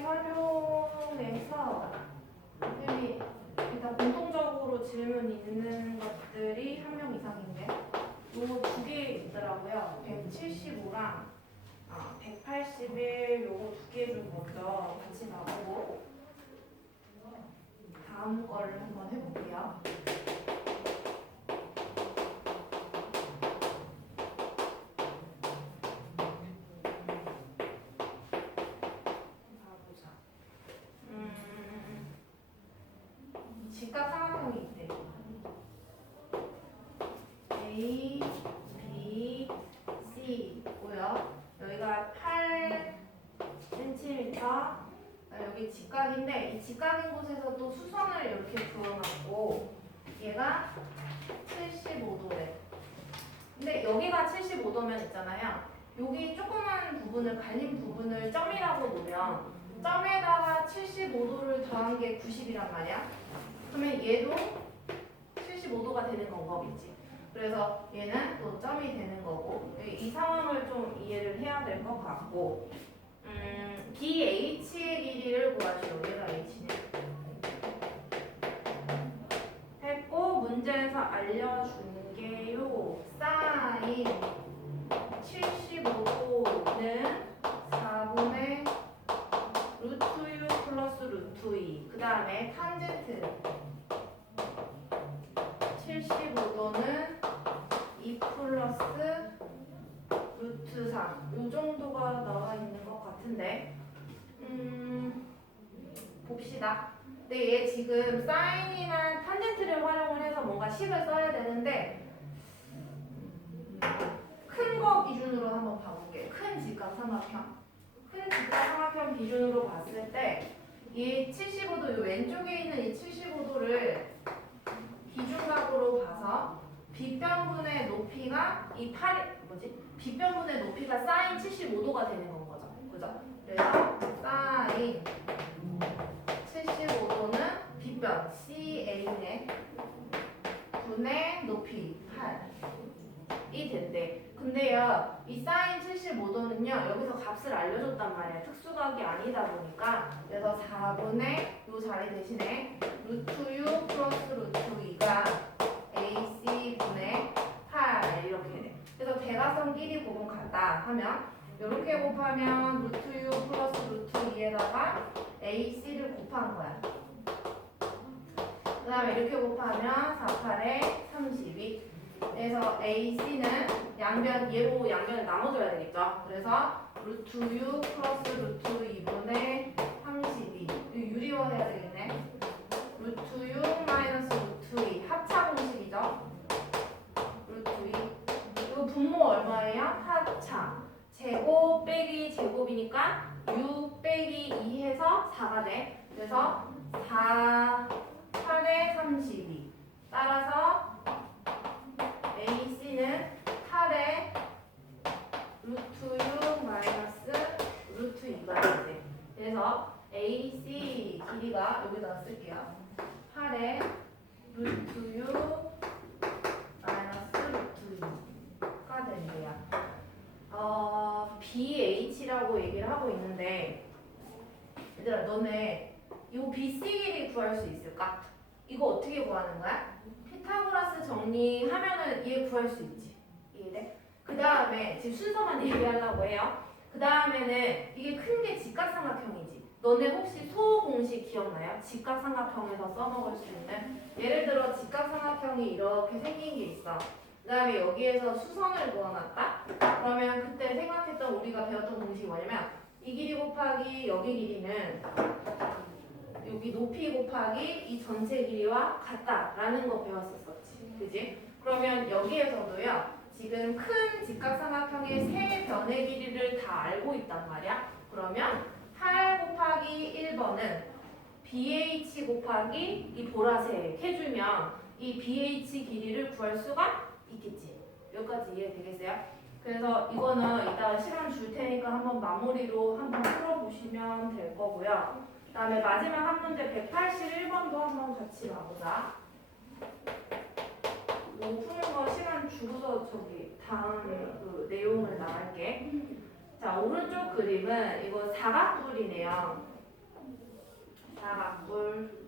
활용해서 선생님이 일단 공통적으로 질문 있는 것들이 한 명 이상인데 요거 두 개 있더라고요. 175랑 181 요거 두 개 좀 먼저 같이 봐보고 다음 거를 한번 해볼게요. 봐보자. 직각 삼각형이 있대. A, B, C 고요. 여기가 8cm. 여기 직각인데 이 직각인 곳에서 또 수선을 이렇게 그어놨고 얘가 75도래. 근데 여기가 75도면 있잖아요. 여기 조그만 부분을 갈린 부분을 점이라고 보면 점에다가 75도를 더한 게 90이란 말이야. 그러면 얘도 75도가 되는 방법이지. 그래서 얘는 또 점이 되는 거고 이 상황을 좀 이해를 해야 될 것 같고 BH의 길이를 구하시오. 얘가 H네. 했고 문제에서 알려준 게요. 사인 75도는 4분의 루트 U 플러스 루트 2. 그 다음에 탄젠트 75도는 2 플러스 루트 3. 이 정도가 나와 있는 것 같은데 봅시다. 근데 얘 지금 사인이나 탄젠트를 활용을 해서 뭔가 식을 써야 되는데 큰 거 기준으로 한번 봐볼게요. 큰 직각삼각형. 큰 직각삼각형 기준으로 봤을 때 이 75도, 이 왼쪽에 있는 이 75도를 기준각으로 봐서 빗변분의 높이가 빗변분의 높이가 사인 75도가 되는 건 거죠. 그죠? 그래서 사인 75도는 빗변 CA네 분의 높이 8이 된대. 근데요, 이 사인 75도는요, 여기서 값을 알려줬단 말이야. 특수각이 아니다 보니까. 그래서 4분의 요 자리 대신에 루트 U 플러스 루트 2가 AC분의 8 이렇게 돼. 그래서 대각선 길이 곱은 같다 하면 이렇게 곱하면 루트 U 플러스 루트 2에다가 AC를 곱한 거야. 그 다음에 이렇게 곱하면 4, 8에 32. 그래서 AC는 얘로 양변을 나눠줘야 되겠죠. 그래서 루트 U 플러스 루트 2분의 32. 유리화 해야 되겠네. 루트 U 마이너스 루트 2. 합차 공식이죠. 루트 2. 이거 분모 얼마예요? 합차. 제곱 빼기 제곱이니까 6 빼기 2 해서 4가 돼. 그래서 4, 8에 32. 따라서 AC는 8에 루트 6 마이너스 루트 2가 되네. 그래서 AC 길이가 여기다 쓸게요. 8에 루트 6 마이너스 루트 2가 된대요. BH라고 얘기를 하고 있는데 얘들아 너네 이 BC 길이 구할 수 있을까? 이거 어떻게 구하는 거야? 피타고라스 정리하면은 얘 구할 수 있지. 이해돼? 그 다음에 지금 순서만 얘기하려고 해요. 그 다음에는 이게 큰 게 직각삼각형이지. 너네 혹시 소 공식 기억나요? 직각삼각형에서 써먹을 수 있는 예를 들어 직각삼각형이 이렇게 생긴 게 있어. 그 다음에 여기에서 수선을 그어놨다? 그러면 그때 생각했던 우리가 배웠던 공식이 뭐냐면 이 길이 곱하기 여기 길이는 여기 높이 곱하기 이 전체 길이와 같다라는 거 배웠었지. 그지? 그러면 여기에서도요. 지금 큰 직각삼각형의 세 변의 길이를 다 알고 있단 말이야. 그러면 8 곱하기 1번은 BH 곱하기 이 보라색 해주면 이 BH 길이를 구할 수가 있겠지. 여기까지 이해되겠어요? 그래서 이거는 이따 시간 줄 테니까 한번 마무리로 한번 풀어보시면 될 거고요. 그 다음에 마지막 한 문제 181번도 한번 같이 봐보자. 뭐 푸는 거 시간 주고서 다음 그 내용을 나갈게. 자, 오른쪽 그림은 이거 사각뿔이네요. 사각뿔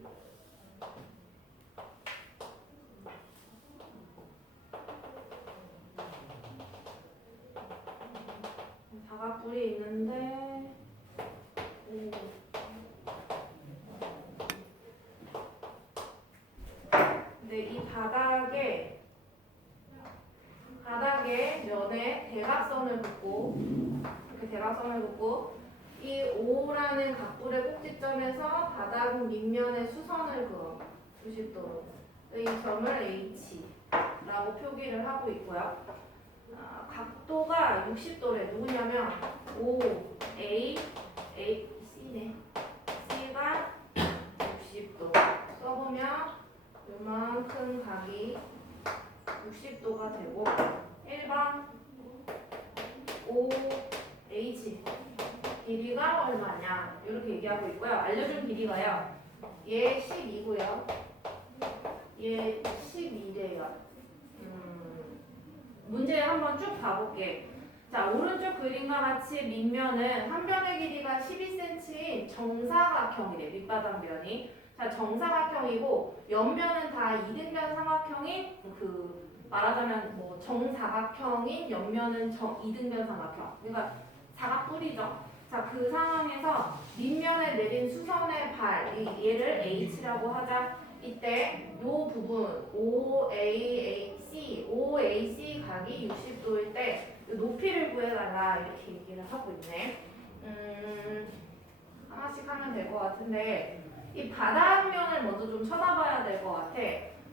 사각뿔이 있는데 근데 이 바닥에 면에 대각선을 긋고 이렇게 대각선을 긋고 이 O라는 각뿔의 꼭지점에서 바닥 밑면에 수선을 그어 90도로 이 점을 H라고 표기를 하고 있고요. 각도가 60도래. 누구냐면 O, A, C네. C가 60도. 써보면 요만큼 각이 60도가 되고 1번 O, H 길이가 얼마냐 이렇게 얘기하고 있고요. 알려준 길이가요. 얘 12고요. 얘 12래요. 문제 한번 쭉 봐볼게. 자, 오른쪽 그림과 같이 밑면은 한 변의 길이가 12cm인 정사각형이래. 밑바닥 면이. 자, 정사각형이고 옆면은 다 이등변 삼각형인 말하자면 뭐 정사각형인 옆면은 이등변 삼각형. 그러니까 사각뿔이죠. 자, 그 상황에서 밑면에 내린 수선의 발, 얘를 H라고 하자. 이때 요 부분 OAC 각이 60도일 때 높이를 구해달라 이렇게 얘기를 하고 있네. 하나씩 하면 될 것 같은데 이 바닥면을 먼저 좀 쳐다봐야 될 것 같아.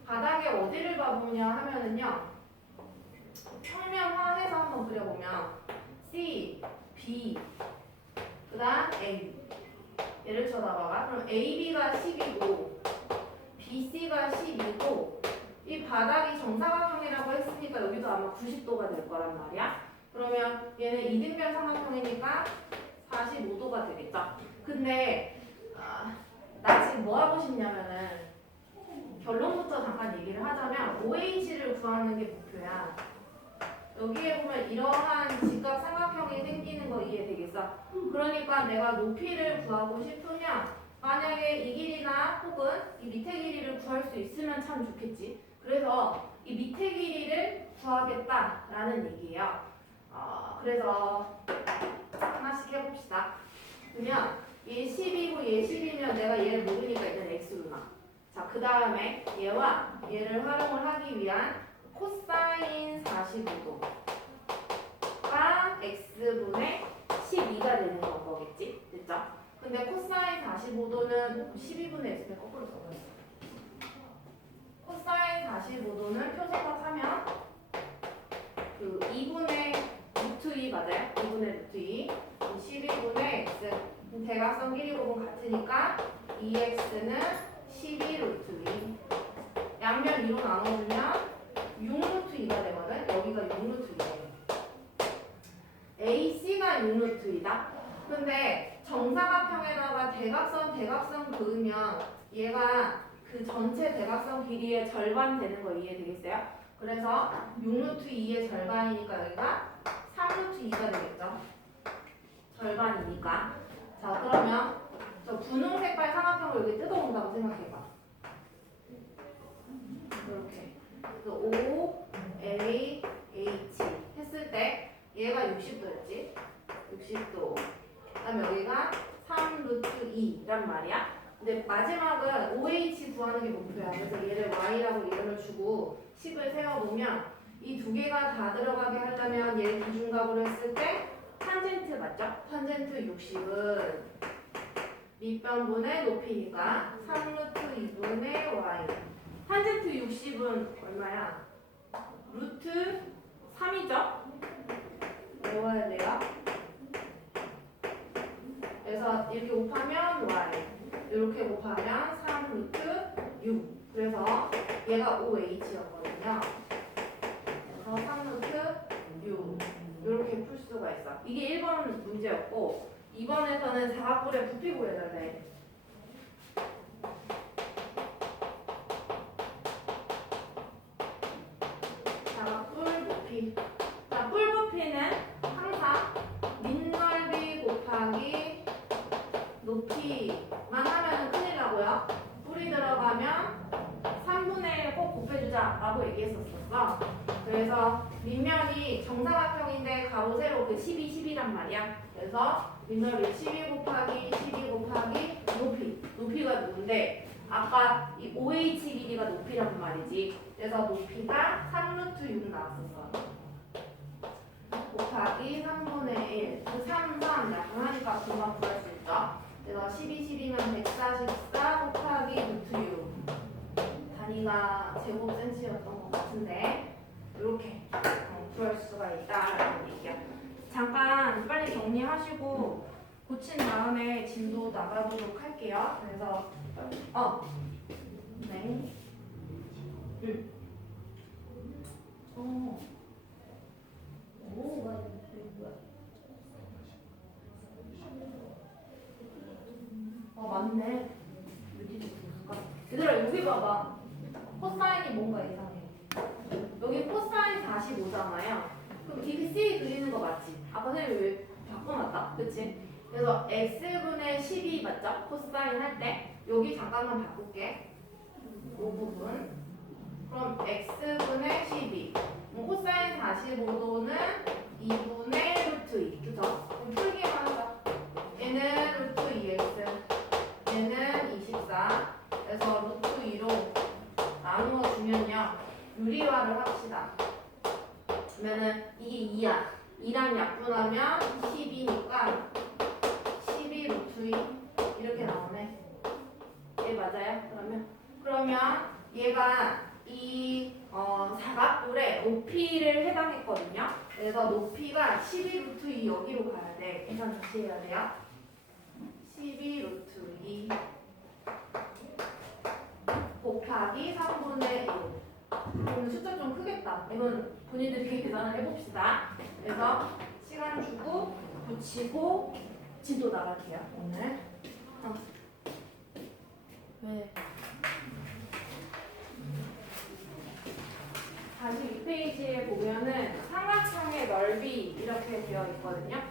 바닥에 어디를 봐보냐 하면은요. 평면화해서 한번 그려보면 C, B, 그 다음 A 얘를 쳐다봐봐. 그럼 AB가 10이고 BC가 10이고 이 바닥이 정사각형이라고 했으니까 여기도 아마 90도가 될 거란 말이야. 그러면 얘는 이등변 삼각형이니까 45도가 되겠죠. 근데 나 지금 뭐 하고 싶냐면은 결론부터 잠깐 얘기를 하자면 OH를 구하는 게 목표야. 여기에 보면 이러한 직각 삼각형이 생기는 거 이해되겠어? 그러니까 내가 높이를 구하고 싶으면 만약에 이 길이나 혹은 이 밑에 길이를 구할 수 있으면 참 좋겠지. 그래서 이 밑에 길이를 구하겠다라는 얘기예요. 그래서 하나씩 해봅시다. 그러면 얘 10이고 얘 10이면 내가 얘를 모르니까 일단 x로 나. 자, 그 다음에 얘와 얘를 활용을 하기 위한 코사인 45도가 x분의 12가 되는 거겠지? 됐죠? 근데 코사인 45도는 12분의 x를 거꾸로 써버렸어. 코사인 45도는 표 생각하면 2분의 루트 2 맞아요? 2분의 루트 2 12분의 x 대각선 길이 곱은 같으니까 2x는 12 루트 2 양면 2로 나눠주면 6루트 2가 되거든? 여기가 6루트 2예요. AC가 6루트 2다? 근데 정사각형에다가 대각선 그으면 얘가 그 전체 대각선 길이의 절반 되는 거 이해되겠어요? 그래서 6루트 2의 절반이니까 여기가 3루트 2가 되겠죠? 절반이니까. 자, 그러면 저 분홍 색깔 삼각형을 여기 뜯어온다고 생각해봐. 이렇게. O, A, H 했을 때 얘가 60도였지? 60도. 그다음에 여기가 3루트 2란 말이야. 근데 마지막은 OH 구하는 게 목표야. 그래서 얘를 Y라고 이름을 주고 식을 세워보면 이 두 개가 다 들어가게 하려면 얘를 기준값으로 했을 때 탄젠트 맞죠? 탄젠트 60은 밑변분의 높이니까 3루트 2분의 Y. 탄젠트 60은 얼마야? 루트 3이죠? 외워야 돼요. 그래서 이렇게 곱하면 y, 이렇게 곱하면 3루트 6. 그래서 얘가 OH였거든요. 그래서 3루트 6. 이렇게 풀 수가 있어. 이게 1번 문제였고 2번에서는 사각뿔의 부피 구해달래. 자, 뿔 부피는 항상 밑넓이 곱하기 높이만 하면 큰일 구하려면 3분의 1 꼭 곱해주자 라고 얘기했었어. 그래서 밑면이 정사각형인데 가로 세로 그 12, 10이란 말이야. 그래서 밑면이 12 곱하기 12 곱하기 높이가 누군데 아까 이 OH 길이가 높이란 말이지. 그래서 높이가 3루트 6 나왔었어. 곱하기 3분의 1. 그 3, 3 약분하니까 금방 구할 수 있죠. 그래서 12, 12면 144 곱하기 루트 6. 단위가 제곱센치였던 것 같은데 이렇게 구할 수가 있다라는 얘기야. 잠깐 빨리 정리하시고 고친 다음에 진도 나가보도록 할게요. 그래서 네. 오. 맞네. 얘들아 여기 봐봐. 코사인이 뭔가 이상해. 여기 코사인 45잖아요. 그럼 BC 그리는 거 맞지? 아까 선생님이 왜 바꿔놨다? 그치? 그래서 x분의 12 맞죠? 코사인 할 때 여기 잠깐만 바꿀게. 이 부분. 그럼 x분의 12. 코사인 45도는 2분의 루트 2. 그죠? 그럼 풀기만 하자. 얘는 루트 2x. 얘는 24. 그래서 루트 2로 나누어 주면요. 유리화를 합시다. 그러면은 이게 2야. 2랑 약분하면 12니까 12 루트 2 이렇게 나오네. 얘 맞아요? 그러면 얘가 이 사각뿔의 높이를 해당했거든요. 그래서 높이가 12 루트 2 여기로 가야 돼. 계산 다시 해야 돼요. 12 루트 2 곱하기 3분의 1. 오늘 숫자 좀 크겠다. 이건 본인들이 계산을 해봅시다. 그래서 시간 주고 붙이고 진도 나갈게요. 오늘. 네. 46페이지에 보면은 삼각형의 넓이 이렇게 되어 있거든요.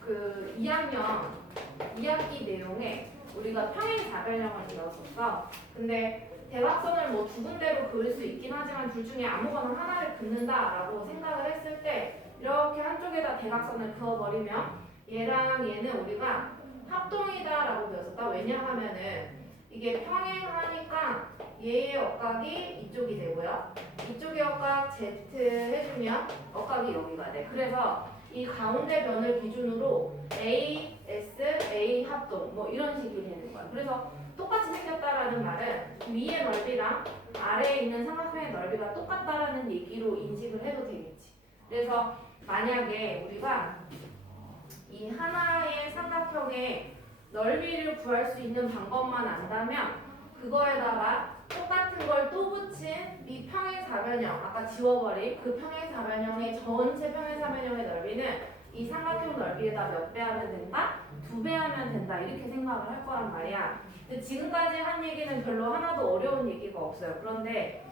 그 2학기 내용에 우리가 평행사변형을 배웠었어. 근데 대각선을 뭐 두 군데로 그릴 수 있긴 하지만 둘 중에 아무거나 하나를 긋는다라고 생각을 했을 때 이렇게 한쪽에다 대각선을 그어버리면 얘랑 얘는 우리가 합동이다라고 배웠었다. 왜냐하면은 이게 평행하니까 얘의 억각이 이쪽이 되고요. 이쪽의 억각 Z 해주면 억각이 여기가 돼. 그래서 이 가운데 변을 기준으로 A, S, A 합동 뭐 이런 식이 되는 거야. 그래서 똑같이 생겼다라는 말은 위의 넓이랑 아래에 있는 삼각형의 넓이가 똑같다라는 얘기로 인식을 해도 되겠지. 그래서 만약에 우리가 이 하나의 삼각형의 넓이를 구할 수 있는 방법만 안다면 그거에다가 똑같은 걸 또 붙인 이 평행사변형 아까 지워버린 그 평행사변형의 전체 평행사변형의 넓이는 이 삼각형 넓이에다 몇 배 하면 된다? 2배 하면 된다 이렇게 생각을 할 거란 말이야. 근데 지금까지 한 얘기는 별로 하나도 어려운 얘기가 없어요. 그런데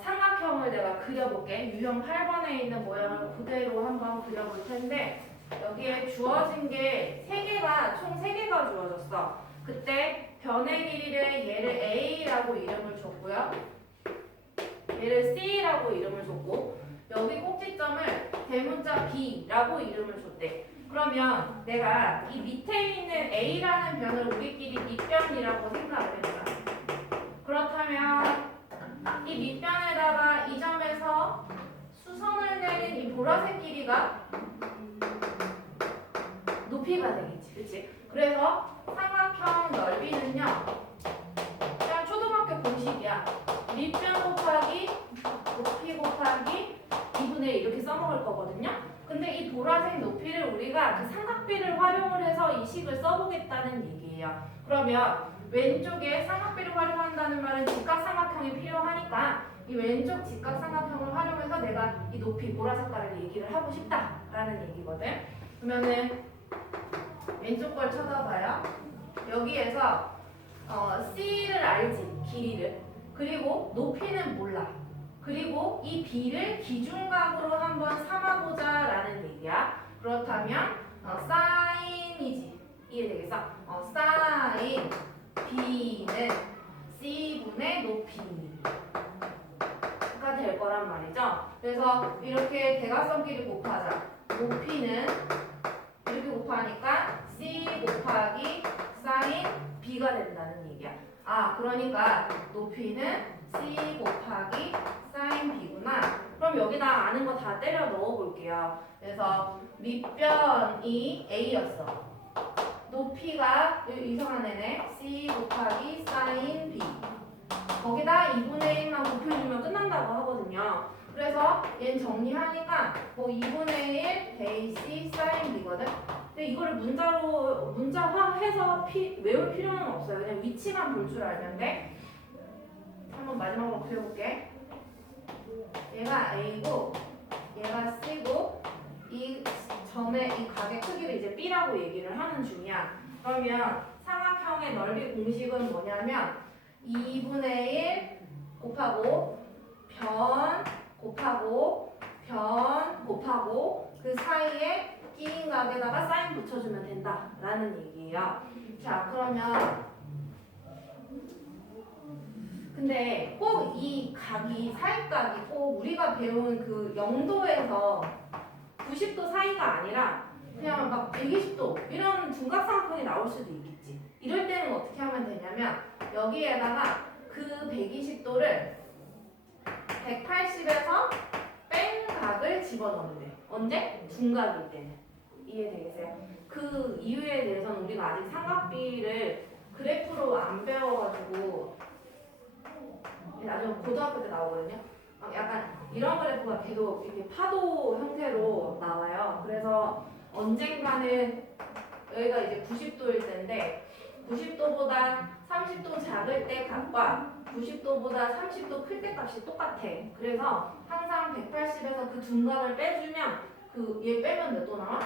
삼각형을 내가 그려볼게. 유형 8번에 있는 모양을 그대로 한번 그려볼 텐데 여기에 주어진 게 3개가 총 3개가 주어졌어. 그때 변의 길이를 얘를 A라고 이름을 줬고요. 얘를 C라고 이름을 줬고 여기 꼭지점을 대문자 B라고 이름을 줬대. 그러면 내가 이 밑에 있는 A라는 변을 우리끼리 밑변이라고 생각을 했잖아. 그렇다면 이 밑변에다가 이 점에서 수선을 내린 이 보라색 길이가 높이가 되겠지. 그치? 그래서 삼각형 넓이는요. 그냥 초등학교 공식이야. 밑변 곱하기 높이 곱하기 2분의 1 이렇게 써먹을 거거든요. 근데 이 보라색 높이를 우리가 그 삼각비를 활용을 해서 이 식을 써보겠다는 얘기예요. 그러면 왼쪽에 삼각비를 활용한다는 말은 직각삼각형이 필요하니까 이 왼쪽 직각삼각형을 활용해서 내가 이 높이 보라색깔을 얘기를 하고 싶다라는 얘기거든. 그러면은 왼쪽 걸 쳐다봐요. 여기에서 C를 알지, 길이를. 그리고 높이는 몰라. 그리고 이 B를 기준각으로 한번 삼아보자 라는 얘기야. 그렇다면 sin 있어? 사인 b는 c분의 높이가 될 거란 말이죠. 그래서 이렇게 대각선끼리 곱하자. 높이는 이렇게 곱하니까 c 곱하기 사인 b가 된다는 얘기야. 그러니까 높이는 c 곱하기 사인 b구나. 그럼 여기다 아는 거 다 때려 넣어 볼게요. 그래서 밑변이 a였어. 높이가 이상한 애네. c 곱하기 사인 b. 거기다 2분의 1만 곱해주면 끝난다고 하거든요. 그래서 얘는 정리하니까 뭐 2분의 1 베이시 사인 b거든. 근데 이거를 문자화해서 외울 필요는 없어요. 그냥 위치만 볼 줄 알면 돼. 한번 마지막으로 그려볼게. 얘가 a고 얘가 c고 이 점의 이 각의 크기를 이제 b라고 얘기를 하는 중이야. 그러면 삼각형의 넓이 공식은 뭐냐면 2분의 1 곱하고 변 곱하고 그 사이에 끼인 각에다가 사인 붙여주면 된다라는 얘기예요. 자, 그러면 근데 꼭 이 각이 사이각이 꼭 우리가 배운 그 0도에서 90도 사이가 아니라 그냥 막 120도 이런 둔각삼각형이 나올 수도 있겠지. 이럴 때는 어떻게 하면 되냐면 여기에다가 그 120도를 180에서 뺀 각을 집어넣으면 돼. 언제? 둔각일 때는. 이해되겠어요? 그 이유에 대해서는 우리가 아직 삼각비를 그래프로 안 배워가지고 나중에 고등학교 때 나오거든요. 약간 이런 그래프가 계속 이렇게 파도 형태로 나와요. 그래서 언젠가는 여기가 이제 90도일 텐데 90도보다 30도 작을 때 값과 90도보다 30도 클 때 값이 똑같아. 그래서 항상 180에서 그 둔각을 빼주면 얘 빼면 몇 도 나와?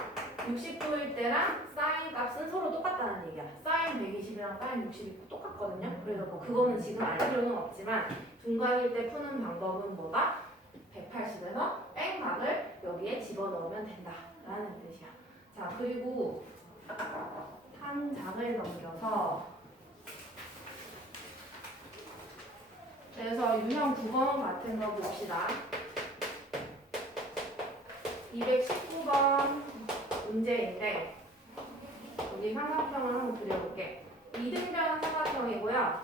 60도일 때랑 사인 값은 서로 똑같다는 얘기야. 사인 120이랑 사인 60이 똑같거든요. 그래서 뭐 그거는 지금 알 필요는 없지만 둔각일 때 푸는 방법은 뭐다? 180에서 뺀 각을 여기에 집어넣으면 된다라는 뜻이야. 자, 그리고 한 장을 넘겨서 그래서 유형 9번 같은 거 봅시다. 219번 문제인데 여기 삼각형을 한번 그려볼게. 이등변 삼각형이고요.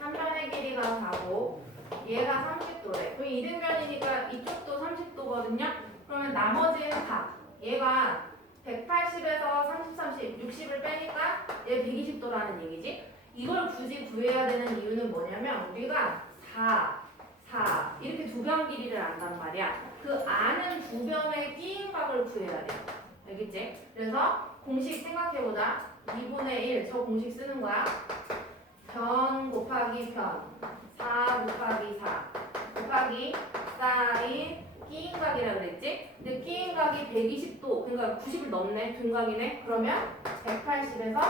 한 변의 길이가 4고 얘가 30도래. 그럼 이등변이니까 이쪽도 30도거든요. 그러면 나머지는 각. 얘가 180에서 30, 60을 빼니까 얘 120도라는 얘기지. 이걸 굳이 구해야 되는 이유는 뭐냐면 우리가 4 이렇게 두 변 길이를 안단 말이야. 그 아는 두 변의 끼인 각을 구해야 돼. 알겠지? 그래서 공식 생각해보자. 2분의 1 저 공식 쓰는 거야. 변 곱하기 변 4 곱하기 4 곱하기 사인 끼인각이라 그랬지? 근데 끼인각이 120도 그러니까 90을 넘네. 둔각이네. 그러면 180에서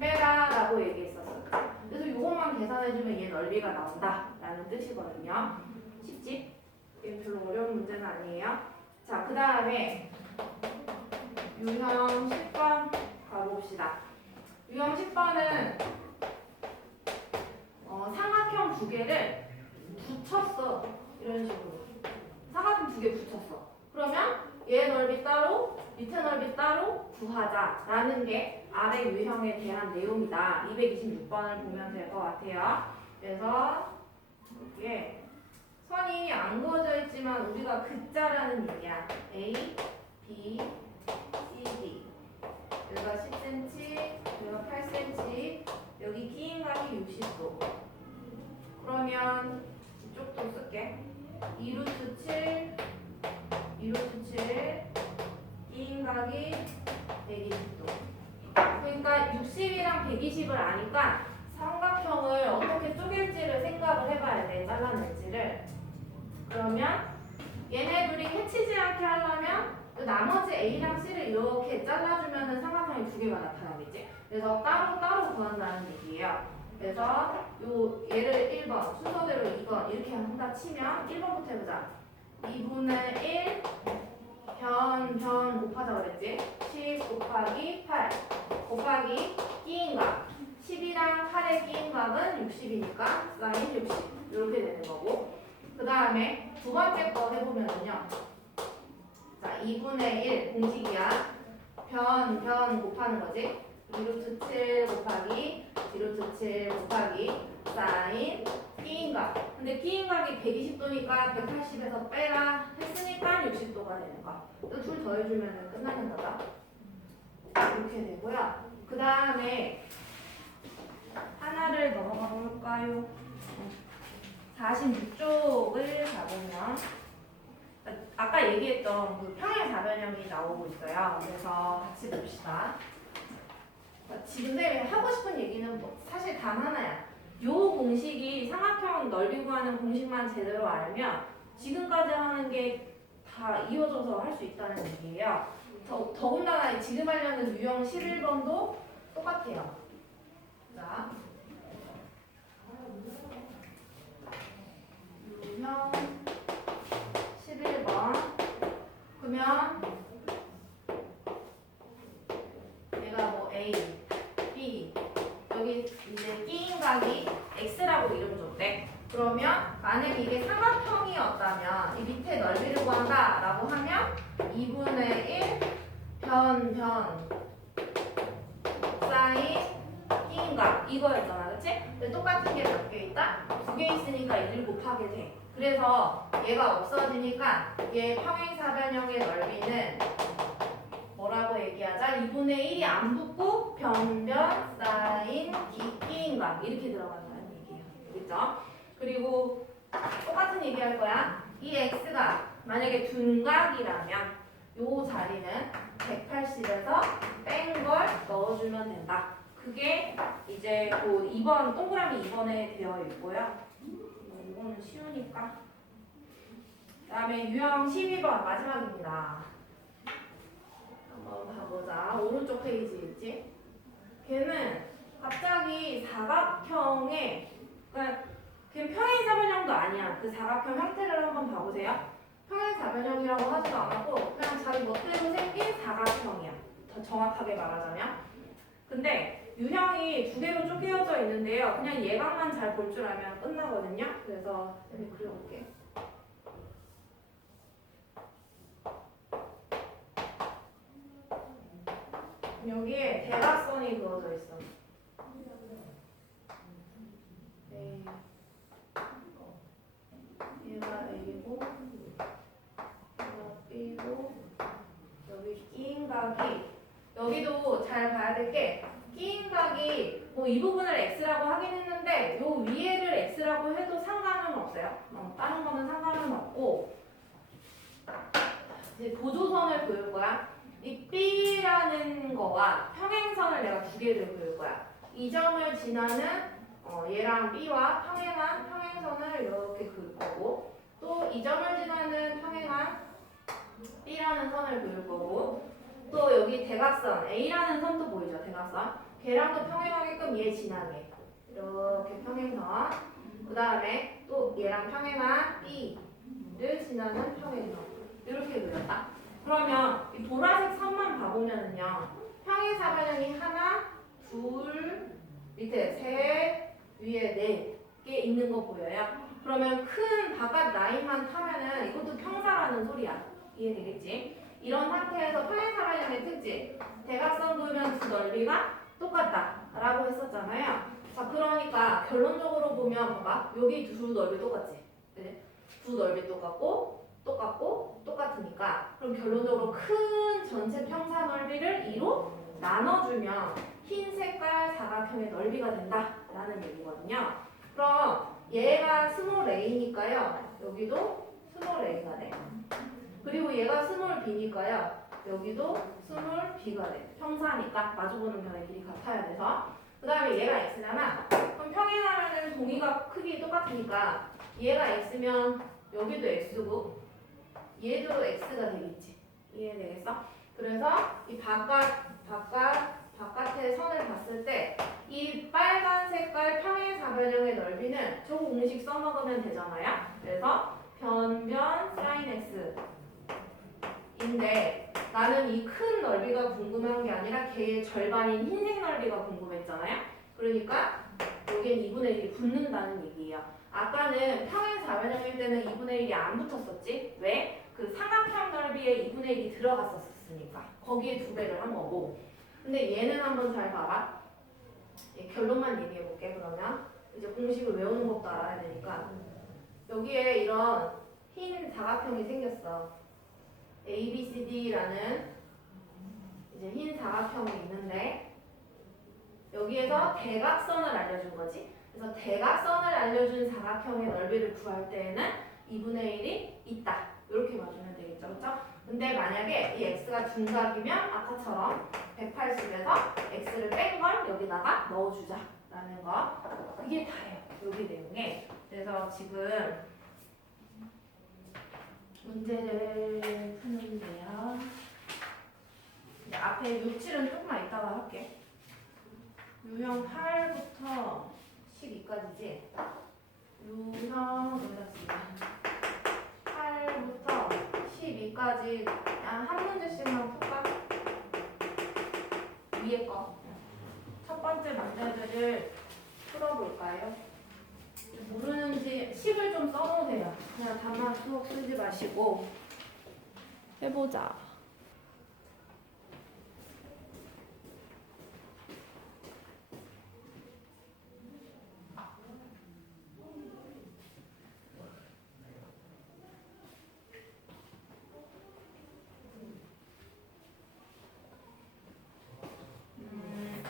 빼라 라고 얘기했었어. 그래서 이것만 계산해주면 얘 넓이가 나온다 라는 뜻이거든요. 쉽지? 이게 별로 어려운 문제는 아니에요. 자, 그 다음에 유형 10번 가봅시다. 유형 10번은 삼각형 두 개를 붙였어. 이런 식으로. 삼각형 두 개 붙였어. 그러면 얘 넓이 따로, 밑에 넓이 따로 구하자라는 게 아래 유형에 대한 내용이다. 226번을 보면 될 것 같아요. 그래서 여기에 선이 안 그어져 있지만 우리가 그자라는 얘기야. A, B, C, D. 여기가 10cm, 여기가 8cm, 여기 끼인각이 60도. 그러면 이쪽도 쓸게. 2루트 7, 2루트 7, 끼인각이 120도. 그러니까 60이랑 120을 아니까 삼각형을 어떻게 쪼갤지를 생각을 해봐야 돼. 잘라낼지를. 그러면 얘네 둘이 해치지 않게 하려면 나머지 A랑 C를 이렇게 잘라주면 삼각형이 두 개가 나타나겠지. 그래서 따로 구한다는 얘기예요. 그래서 얘를 1번 순서대로 2번 이렇게 한다 치면 1번부터 해보자. 2분의 1 변 곱하자 그랬지. 10 곱하기 8 곱하기 곱하기 끼인각 10이랑 8의 끼인각은 60이니까 사인 60 이렇게 되는 거고 그 다음에 두 번째 거 해보면은요 자 2분의 1 공식이야 변 곱하는 거지 2루트 7 곱하기 2루트 7 곱하기 사인 끼인각 근데 끼인각이 120도니까 180에서 빼라 했으니까 60도가 되는 거 둘 더해주면 끝나는 거죠 이렇게 되고요 그 다음에 하나를 넘어가 볼까요 46쪽을 가보면 아까 얘기했던 그 평행사변형이 나오고 있어요 그래서 같이 봅시다 지금 하고 싶은 얘기는 뭐 사실 단 하나야. 요 공식이 삼각형 넓이 구하는 공식만 제대로 알면 지금까지 하는 게 다 이어져서 할 수 있다는 얘기예요. 더군다나 지금 하려는 유형 11번도 똑같아요. 자, 유형 11번 그러면 얘가 뭐 A, B 여기 이제 끼인각이 X라고 이름 줬대. 그러면 만약에 이게 삼각형이었다면 이 밑에 넓이를 구한다 라고 하면 2분의 1 변 사인 끼인각 이거였잖아 그치? 근데 똑같은 게 몇 개 있다? 두 개 있으니까 1 곱하게 돼. 그래서 얘가 없어지니까 얘 평행사변형의 넓이는 뭐라고 얘기하자? 2분의 1이 안 붙고 변 사인 끼인각 이렇게 들어간다는 얘기예요. 그죠? 그리고 똑같은 얘기 할 거야. 이 x가 만약에 둔각이라면 요 자리는 180에서 뺀 걸 넣어주면 된다. 그게 이제 그 2번 동그라미 2번에 되어 있고요. 이거는 쉬우니까. 그 다음에 유형 12번 마지막입니다. 한번 가보자. 오른쪽 페이지 있지? 걔는 갑자기 사각형에 그러니까 걔는 평행사변형도 아니야. 그 사각형 형태를 한번 봐보세요. 평행사변형이라고 하지도 않았고 그냥 자기 멋대로 생긴 사각형이야. 더 정확하게 말하자면. 근데 유형이 두 개로 쪼개어져 있는데요. 그냥 예각만 잘 볼 줄 알면 끝나거든요. 그래서 여기 그려볼게. 여기에 대각선이 그어져 있어. 네. 얘가 A고, 얘가 B고, 여기 끼인각이 여기도 잘 봐야 될 게 끼인각이 뭐 이 부분을 X라고 하긴 했는데 요 위에를 X라고 해도 상관은 없어요. 다른 거는 상관은 없고 이제 보조선을 그을 거야. 이 B라는 거와 평행선을 내가 두 개를 그을 거야. 이 점을 지나는 얘랑 B와 평행한 평행선을 이렇게 그을 거고 또 이 점을 지나는 평행한 B라는 선을 그을 거고 또 여기 대각선 A라는 선도 보이죠? 대각선 걔랑 또 평행하게끔 얘 지나게 이렇게 평행선 그 다음에 또 얘랑 평행한 B를 지나는 평행선 이렇게 그렸다. 그러면 이 보라색 선만 봐보면은요 평행사변형이 하나, 둘, 밑에 셋, 위에 네 개 있는 거 보여요? 그러면 큰 바깥 라인만 타면은 이것도 평사라는 소리야. 이해되겠지? 이런 상태에서 평행사변형의 특징 대각선 그으면 두 넓이가 똑같다 라고 했었잖아요. 자 그러니까 결론적으로 보면 봐봐 여기 두 넓이 똑같지? 그치? 두 넓이 똑같으니까 그럼 결론적으로 큰 전체 평사 넓이를 2로 나눠주면 흰 색깔 사각형의 넓이가 된다라는 얘기거든요. 그럼 얘가 스몰 a니까요. 여기도 스몰 a가 돼. 그리고 얘가 스몰 b니까요. 여기도 스몰 b가 돼. 평사니까 마주보는 변의 길이 같아야 돼서. 그 다음에 얘가 x잖아. 그럼 평행하면은 동의가 크기 똑같으니까 얘가 x면 여기도 x고 얘도 x가 되겠지. 이해되겠어? 그래서 이 바깥의 선을 봤을 때 이 빨간 색깔 평행사변형의 넓이는 저 공식 써먹으면 되잖아요. 그래서 변 사인 x인데 나는 이 큰 넓이가 궁금한 게 아니라 걔의 절반인 흰색 넓이가 궁금했잖아요. 그러니까 여기엔 2분의 1이 붙는다는 얘기예요. 아까는 평행 사변형일 때는 2분의 1이 안 붙었었지? 왜? 그 삼각형 넓이에 2분의 1이 들어갔었으니까 거기에 2배를 한 거고. 근데 얘는 한번 잘 봐봐. 결론만 얘기해 볼게. 그러면 이제 공식을 외우는 것도 알아야 되니까 여기에 이런 흰 사각형이 생겼어. ABCD라는 이제 흰 사각형이 있는데 여기에서 대각선을 알려준 거지. 그래서 대각선을 알려준 사각형의 넓이를 구할 때에는 2분의 1이 있다. 이렇게 봐주면 되겠죠. 그렇죠? 근데 만약에 이 x가 둔각이면 아까처럼 180에서 x를 뺀 걸 여기다가 넣어주자라는 거. 그게 다예요. 여기 내용에. 그래서 지금 문제를 푸는데요. 이제 앞에 6, 7은 조금만 이따가 할게. 유형 8부터 12까지지? 유형 여기다 쓰자. 8부터 12까지 그냥 한 문제씩만 풀까? 위에 거. 첫 번째 문제들을 풀어볼까요? 모르는지 10을 좀 써놓으세요. 그냥 다만 수업 쓰지 마시고 해보자.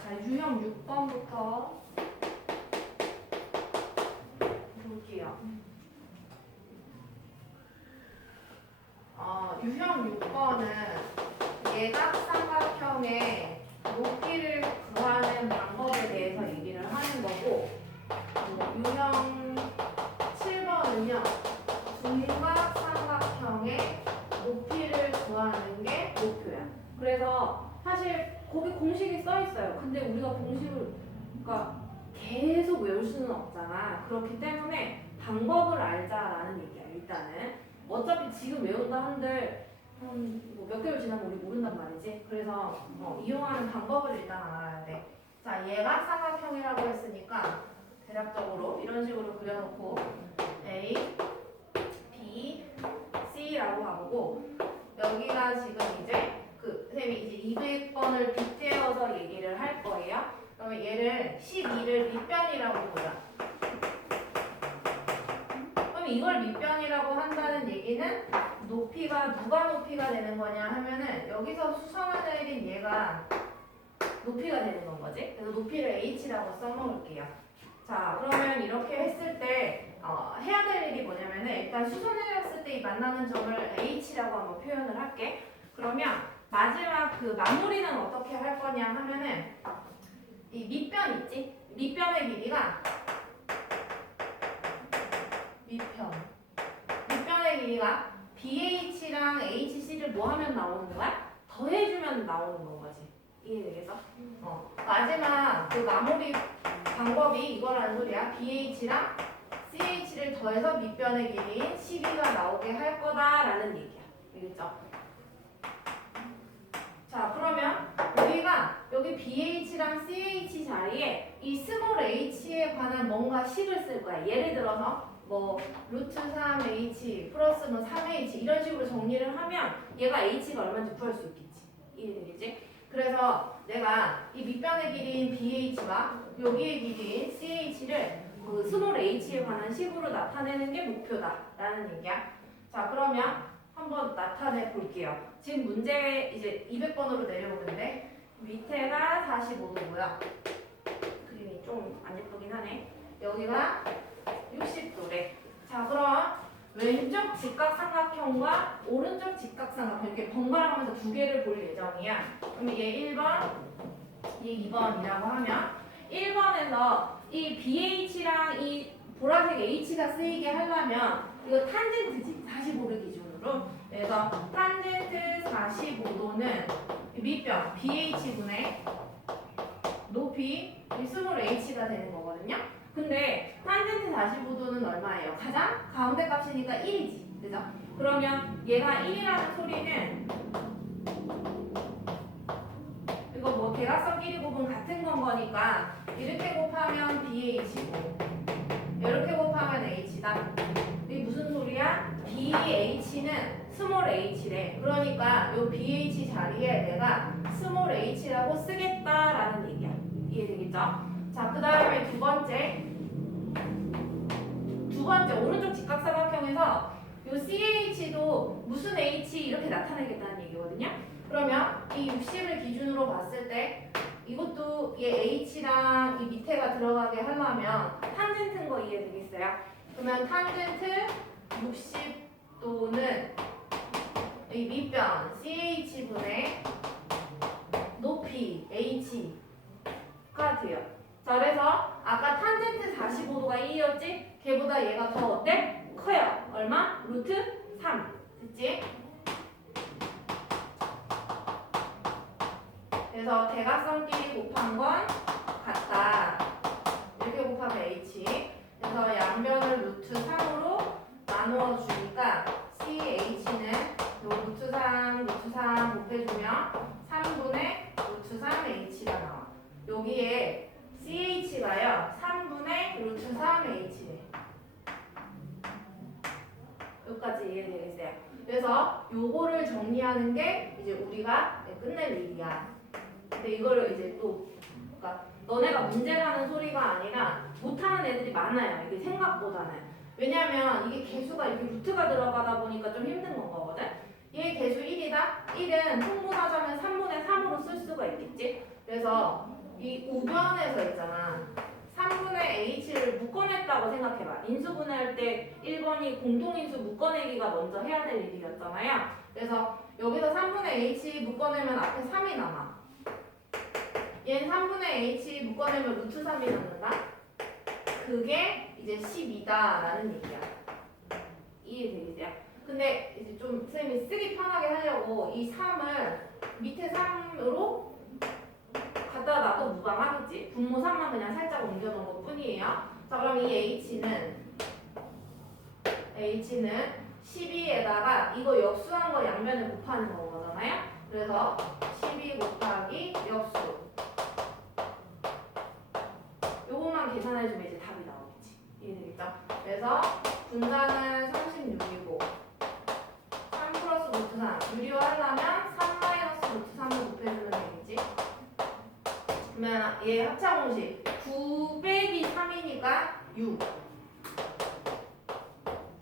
자, 유형 6번부터 볼게요. 유형 6번은 예각삼각형의 높이를 구하는 방법에 대해서 얘기를 하는 거고, 유형 7번은요 둔각삼각형의 높이를 구하는 게 목표야. 그래서 사실 거기 공식이 써 있어요. 근데 우리가 공식을 그러니까 계속 외울 수는 없잖아. 그렇기 때문에 방법을 알자라는 얘기야. 일단은 어차피 지금 외운다 한들 몇 개월 지나면 우리 모른단 말이지. 그래서 이용하는 방법을 일단 알아야 돼. 자, 얘가 삼각형이라고 했으니까 대략적으로 이런 식으로 그려놓고 A, B, C라고 하고 여기가 지금 이제 선생님이 이제 200번을 빗대어서 얘기를 할 거예요. 그러면 얘를 12를 밑변이라고 보자. 그럼 이걸 밑변이라고 한다는 얘기는 높이가 누가 높이가 되는 거냐 하면은 여기서 수선을 내린 얘가 높이가 되는 건 거지. 그래서 높이를 h라고 써놓을게요. 자, 그러면 이렇게 했을 때 해야 될 일이 뭐냐면은 일단 수선해놨을 때 이 만나는 점을 h라고 한번 표현을 할게. 그러면 마지막 그 마무리는 어떻게 할 거냐 하면은 이 밑변 있지? 밑변의 길이가 밑변의 길이가 BH랑 HC를 뭐 하면 나오는 거야? 더해주면 나오는 건 거지. 이해되겠어? 마지막 그 마무리 방법이 이거라는 소리야. BH랑 CH를 더해서 밑변의 길이인 12가 나오게 할 거다라는 얘기야. 알겠죠? 자, 그러면 우리가 여기 BH랑 CH 자리에 이 스몰 h에 관한 뭔가 식을 쓸 거야. 예를 들어서 뭐 루트 3h 플러스 뭐 3h 이런 식으로 정리를 하면 얘가 h가 얼마인지 구할 수 있겠지. 이해되겠지? 그래서 내가 이 밑변의 길이인 BH와 여기의 길이인 CH를 그 스몰 h에 관한 식으로 나타내는 게 목표다라는 얘기야. 자, 그러면 한번 나타내 볼게요. 지금 문제 이제 200번으로 내려오는데 밑에가 45도고요. 그림이 좀 안 예쁘긴 하네. 여기가 60도래. 자, 그럼 왼쪽 직각삼각형과 오른쪽 직각삼각형 이렇게 번갈아가면서 두 개를 볼 예정이야. 그럼 얘 1번, 얘 2번이라고 하면 1번에서 이 BH랑 이 보라색 H가 쓰이게 하려면 이거 탄젠트지. 45를 기준으로. 그래서 탄젠트 45도는 밑변 BH분의 높이 스몰 h가 되는 거거든요. 근데 탄젠트 45도는 얼마예요? 가장 가운데 값이니까 1이지. 그죠? 그러면 얘가 1이라는 소리는 대각선 길이 곱은 같은 건 거니까 이렇게 곱하면 BH고 이렇게 곱하면 H다. 이게 무슨 소리야? BH는 스몰 h래. 그러니까 요 BH 자리에 내가 스몰 h라고 쓰겠다라는 얘기야. 이해되겠죠? 자, 그 다음에 두 번째 오른쪽 직각사각형에서 요 CH도 무슨 H 이렇게 나타내겠다는 얘기거든요. 그러면 이 60을 기준으로 봤을 때 이것도 얘 H랑 이 밑에가 들어가게 하려면 탄젠트인 거 이해되겠어요? 그러면 탄젠트 60도는 이 밑변 CH분의 높이 H가 돼요. 자, 그래서 아까 탄젠트 45도가 1이었지? 걔보다 얘가 더 어때? 커요. 얼마? 루트 3. 됐지? 그래서 대각선끼리 곱한 건 같다. 이렇게 곱하면 H. 그래서 양변을 루트 3으로 나누어 주니까 CH는 요 루트 3 곱해주면 3분의 루트 3H가 나와. 여기에 CH가요 3분의 루트 3H래. 여기까지 이해되겠어요? 그래서 요거를 정리하는 게 이제 우리가 끝낼 일이야. 근데 이거를 이제 또 그러니까 너네가 문제라는 소리가 아니라 못하는 애들이 많아요. 이게 생각보다는. 왜냐면 이게 개수가 이렇게 루트가 들어가다 보니까 좀 힘든 건 거거든. 얘 개수 1이다? 1은 통분하자면 3분의 3으로 쓸 수가 있겠지? 그래서 이 우변에서 있잖아. 3분의 h를 묶어냈다고 생각해봐. 인수분해할 때 1번이 공통인수 묶어내기가 먼저 해야 될 일이었잖아요. 그래서 여기서 3분의 h 묶어내면 앞에 3이 남아. 얘는 3분의 h 묶어내면 루트 3이 남는다. 그게 이제 12다라는 얘기야. 이해되겠어요? 근데 이제 좀 선생님이 쓰기 편하게 하려고 이 3을 밑에 3으로 갖다 놔도 무방하겠지. 분모 3만 그냥 살짝 옮겨놓은 것 뿐이에요. 자, 그럼 이 H는 12에다가 이거 역수한 거 양면을 곱하는 거잖아요. 그래서 12 곱하기 역수. 요거만 계산해주면 이제 답이 나오겠지. 이해되겠죠? 그래서 분자는 36이고 3 플러스 루트 3 유리화하려면 3 마이너스 루트 3을 곱해주면 되겠지. 그러면 얘 합차 공식 9 빼기 3이니까 6